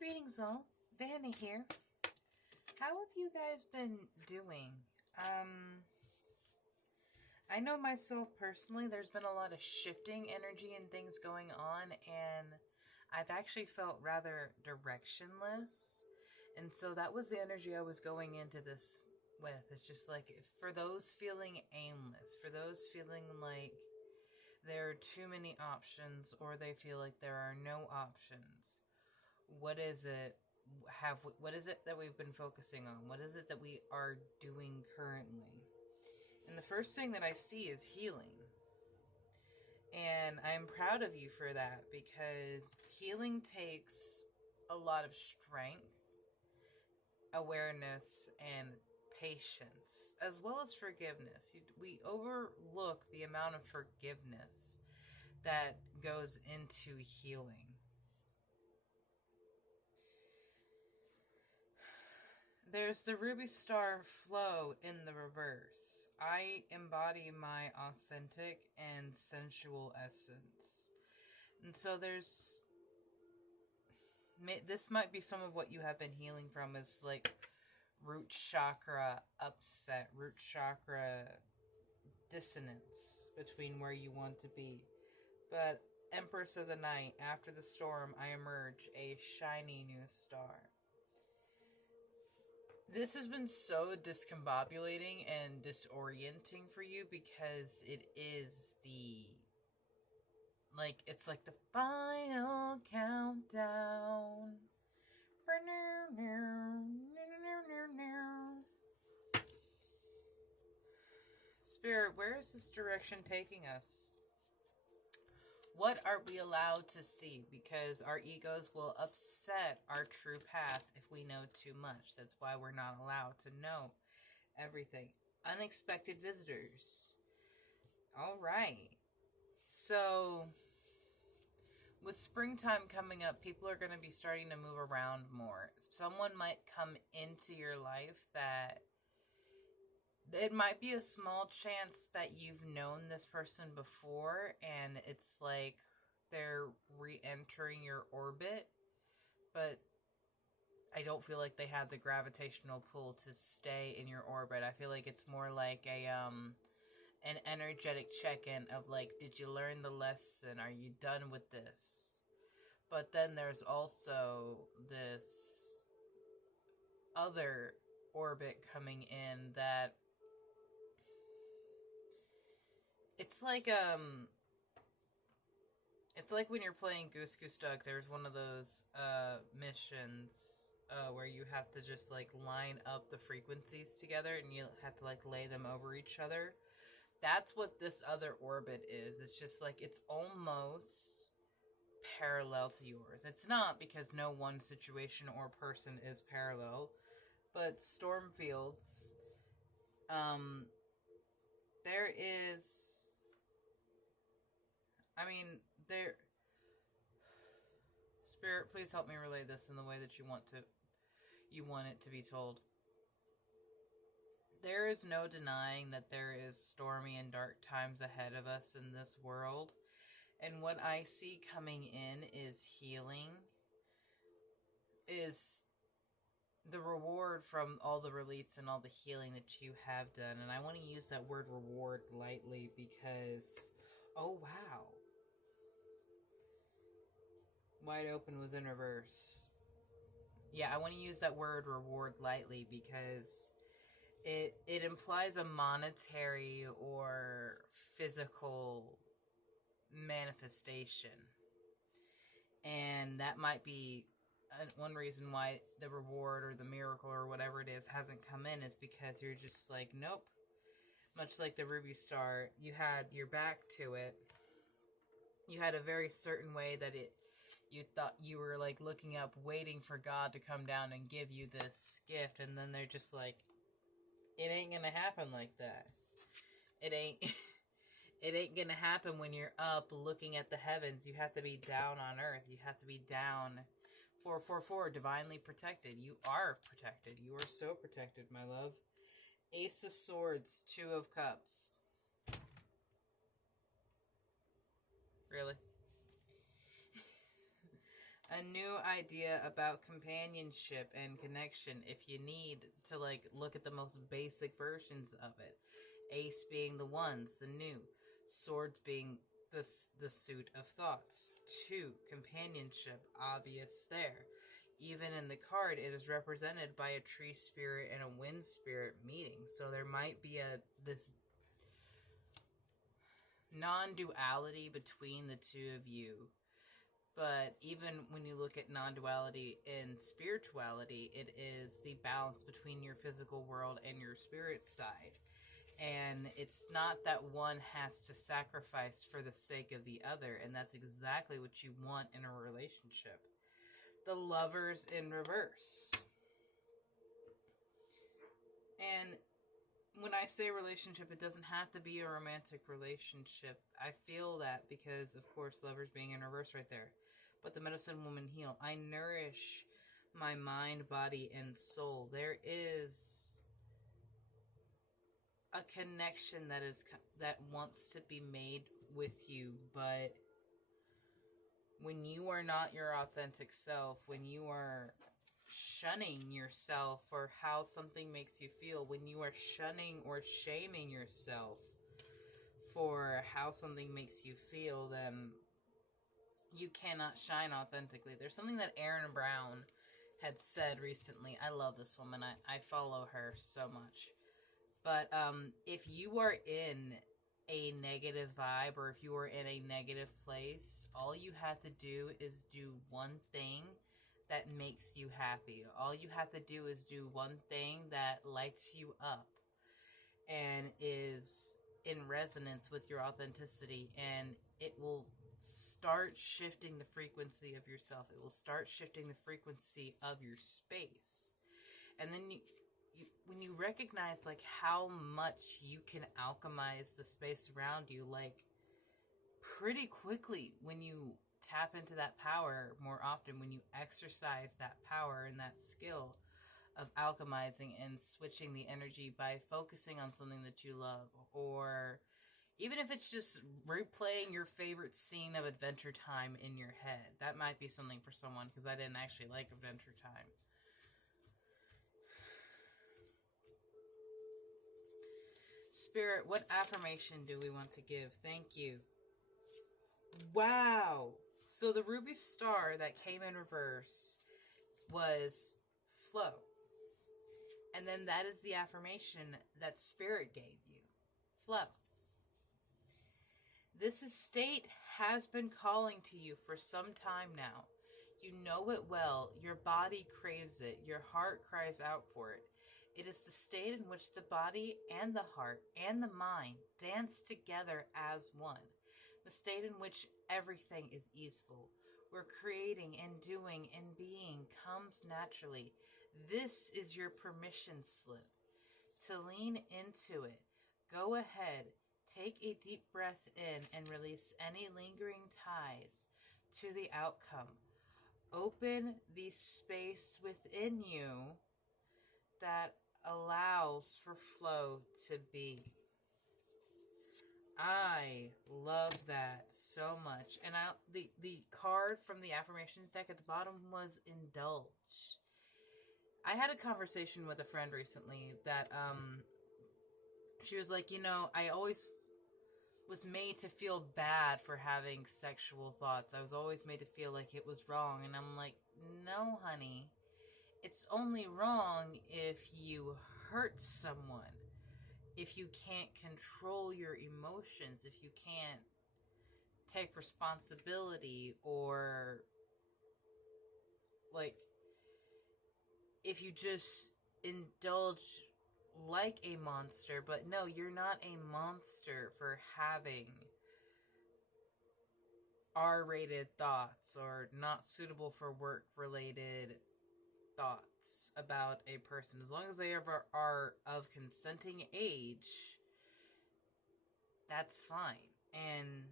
Greetings all, Vanna here. How have you guys been doing? I know myself personally, there's been a lot of shifting energy and things going on, and I've actually felt rather directionless. And so that was the energy I was going into this with. It's just like, for those feeling aimless, for those feeling like there are too many options, or they feel like there are no options. What is it that we've been focusing on? What is it that we are doing currently? And the first thing that I see is healing. And I'm proud of you for that, because healing takes a lot of strength, awareness, and patience, as well as forgiveness. We overlook the amount of forgiveness that goes into healing. There's the ruby star flow in the reverse. I embody my authentic and sensual essence. And so this might be some of what you have been healing from, is like root chakra upset, root chakra dissonance between where you want to be. But Empress of the Night, after the storm, I emerge a shiny new star. This has been so discombobulating and disorienting for you, because it is it's like the final countdown. Spirit, where is this direction taking us? What are we allowed to see? Because our egos will upset our true path if we know too much. That's why we're not allowed to know everything. Unexpected visitors. All right. So, with springtime coming up, people are going to be starting to move around more. Someone might come into your life that it might be a small chance that you've known this person before, and it's like they're re-entering your orbit, but I don't feel like they have the gravitational pull to stay in your orbit. I feel like it's more like an energetic check-in of like, did you learn the lesson? Are you done with this? But then there's also this other orbit coming in that it's like when you're playing Goose Goose Duck, there's one of those missions where you have to just like line up the frequencies together, and you have to like lay them over each other. That's what this other orbit is. It's just like, it's almost parallel to yours. It's not, because no one situation or person is parallel, but Stormfields, there is, Spirit, please help me relay this in the way that you want it to be told. There is no denying that there is stormy and dark times ahead of us in this world. And what I see coming in is healing, is the reward from all the release and all the healing that you have done. And I want to use that word reward lightly, because, oh wow, Wide Open was in reverse. Yeah, I want to use that word reward lightly, because it implies a monetary or physical manifestation. And that might be one reason why the reward or the miracle or whatever it is hasn't come in, is because you're just like, nope. Much like the Ruby Star, you had your back to it. You had a very certain way that you thought you were like looking up, waiting for God to come down and give you this gift, and then they're just like, it ain't gonna happen like that. It ain't gonna happen when you're up looking at the heavens. You have to be down on earth. You have to be down. 444, divinely protected. You are protected. You are so protected, my love. Ace of Swords, Two of Cups. Really? A new idea about companionship and connection if you need to like look at the most basic versions of it. Ace being the ones, the new. Swords being the suit of thoughts. 2. Companionship, obvious there. Even in the card, it is represented by a tree spirit and a wind spirit meeting. So there might be this non-duality between the two of you. But even when you look at non-duality in spirituality, it is the balance between your physical world and your spirit side. And it's not that one has to sacrifice for the sake of the other. And that's exactly what you want in a relationship. The Lovers in reverse. And when I say relationship, it doesn't have to be a romantic relationship. I feel that because, of course, Lovers being in reverse right there. But the Medicine Woman heal. I nourish my mind, body, and soul. There is a connection that wants to be made with you, but when you are not your authentic self, when you are shunning yourself for how something makes you feel, when you are shunning or shaming yourself for how something makes you feel, then you cannot shine authentically. There's something that Erin Brown had said recently. I love this woman. I follow her so much. But if you are in a negative vibe or if you are in a negative place, all you have to do is do one thing that makes you happy. All you have to do is do one thing that lights you up and is in resonance with your authenticity, and it will start shifting the frequency of yourself. It will start shifting the frequency of your space. And then when you recognize like how much you can alchemize the space around you, like pretty quickly, when you tap into that power more often, when you exercise that power and that skill of alchemizing and switching the energy by focusing on something that you love, or even if it's just replaying your favorite scene of Adventure Time in your head. That might be something for someone, because I didn't actually like Adventure Time. Spirit, what affirmation do we want to give? Thank you. Wow. So the ruby star that came in reverse was flow. And then that is the affirmation that Spirit gave you. Flow. This state has been calling to you for some time now. You know it well. Your body craves it. Your heart cries out for it. It is the state in which the body and the heart and the mind dance together as one. The state in which everything is easeful, where creating and doing and being comes naturally. This is your permission slip to lean into it. Go ahead, take a deep breath in and release any lingering ties to the outcome. Open the space within you that allows for flow to be. I love that so much. And the card from the affirmations deck at the bottom was indulge. I had a conversation with a friend recently that she was like, I always was made to feel bad for having sexual thoughts. I was always made to feel like it was wrong. And I'm like, no, honey. It's only wrong if you hurt someone. If you can't control your emotions, if you can't take responsibility, or like if you just indulge like a monster. But no, you're not a monster for having R-rated thoughts or not suitable for work related thoughts about a person. As long as they ever are of consenting age, that's fine. And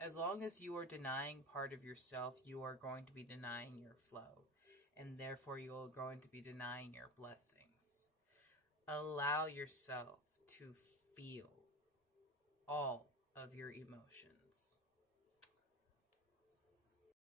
as long as you are denying part of yourself, you are going to be denying your flow. And therefore, you are going to be denying your blessings. Allow yourself to feel all of your emotions.